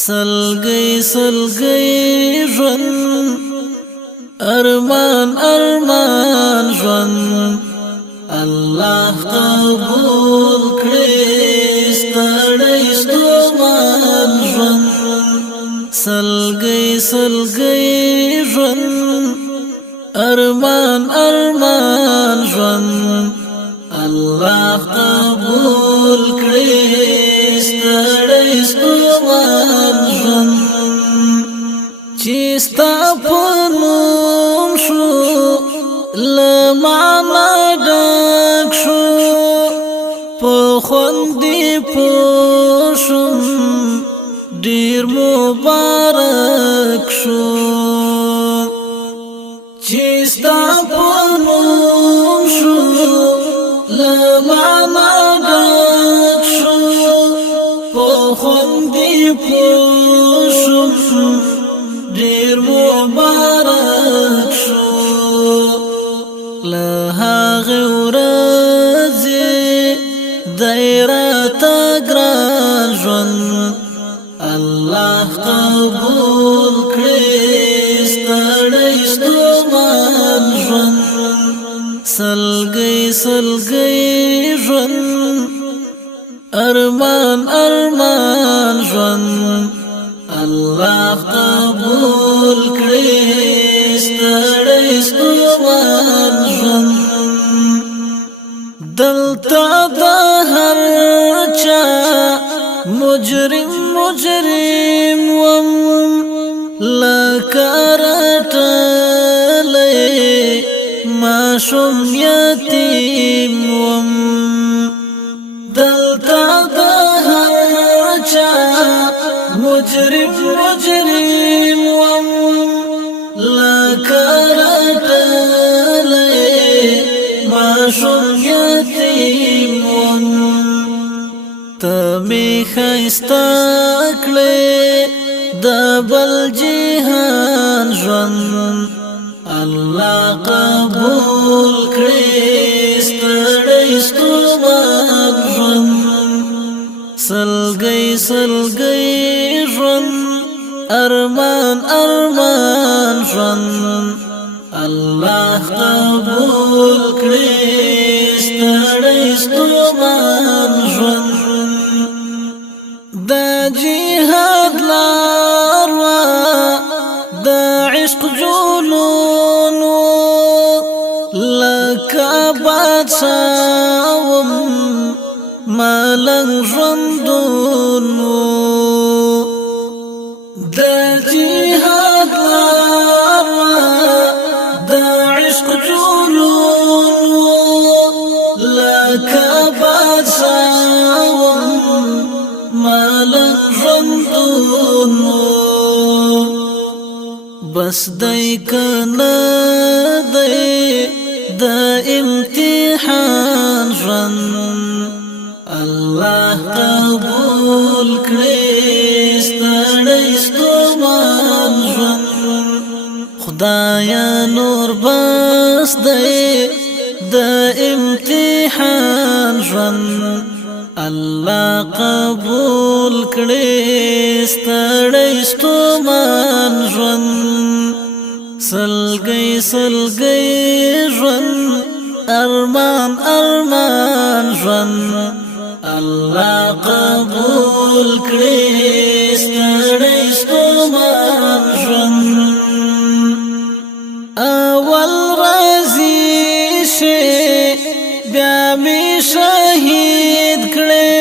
سلګي سلګي ژوند ارمان ارمان ژوند الله قبول کړي ستړی ستومان ژوند سلګي سلګي ژوند ارمان ارمان ژوند الله قبول کړي ستړی ستومان ژوند چې ستا په نوم شو لمعنا ډک شو په خوندې پوه شوم ډېر مبارک شو چې ستا په نوم شو لمعنا ډک شو په خوندې پوه شوم ډېر مبارک شو له هغې ورځې دی راته ګران ژوند الله قبول کړي ستړی ستومان ژوند سلګي سلګي ژوند ارمان ارمان ژوند الله قبول کړي ستړی ستومان ژوند دلته د هر چا مجرم مجرم وم لکه رټلی ماشوم یتیم وم دلته د هر چا مجرم مجرم وم لکه رټلی ماشوم یتیم وم ته می ښایسته کړې د بل جهان ژوند الله قبول کړي ستړی ستومان ژوند سلګي سلګي ژوند ارمان ارمان ژوند الله قبول کړي ستړی ستومان ژوند دا جهاد لاروا دا عشق جنون لکه بادشاهم ملنګ ژوندون دا جهاد لاروا دا عشق جنون لکه بادشاهم ملنګ ژوندون بس دای کنه دای د امتحان ژوند الله قبول کړي ستړی ستومان ژوند خدایا نور بس دای د امتحان ژوند الله قبول کړي ستړی ستومان ژوند سلګي سلګي ژوند ارمان ارمان ژوند الله قبول کړي ستړی ستومان ژوند اول راځي شي بیا می شهید کړي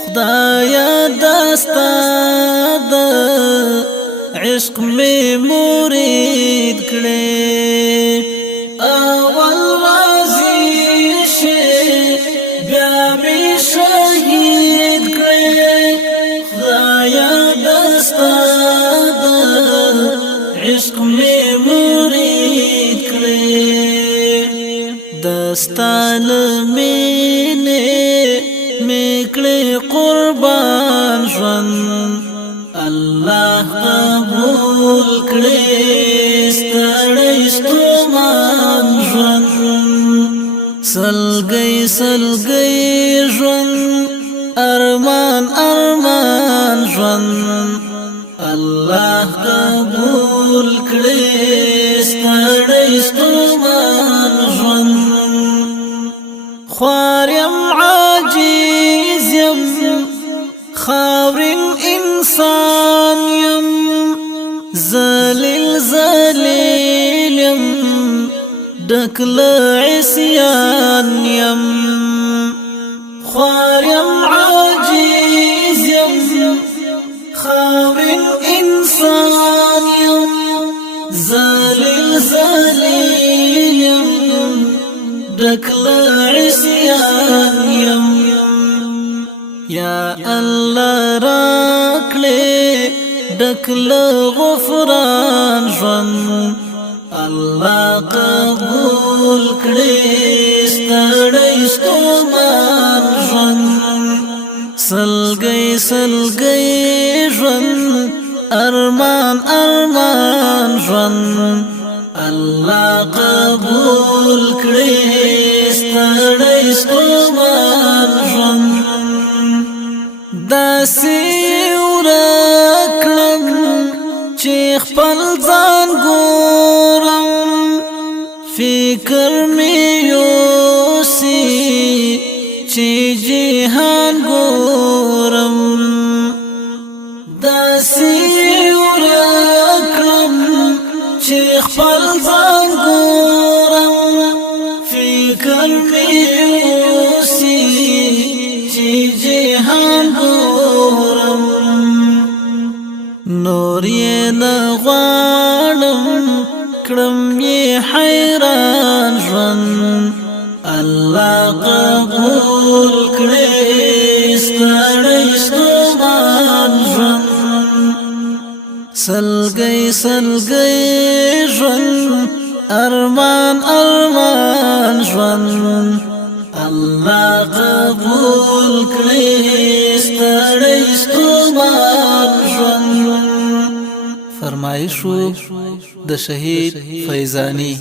خدایا دستا د عشق می مرید کړي اول راځي شي بیا می شهید کړي خدایا دستا د عشق می مرید کړي دستان مینه میکړې قربان ژوند الله قبول کړي ستړی ستومان ژوند سلګي سلګي ژوند ارمان ارمان ژوند الله قبول کړي ستړی ستومان ژوند خوار یم عاجز یم خاورین انسان یم ذلیل یم ډک له عصیان یم خوار یم عاجز یم خاورین انسان یم ذلیل یم ډک له عصیان یم یا الله راکړې ډک له غفران ژوند الله قبول کړي ستړی ستومان ژوند سلګۍ ژوند ارمان ژوند الله قبول کړي ستړی ستومان ژوند داسې ورکړم چې خپل ځان ګورم فکر مې یوسي چې جهان ګورم داسې ورکړم چې خپل ځان ګورم فکر مې یوسي چې جهان ګورم نور یې نه غواړم کړم یې حیران ژوند الله قبول کړي ستړی ستومان ژوند سلګۍ ژوند ارمان ژوند الله قبول کړي ستړی ستومان ژوند فرمایشو د شهید فیضانی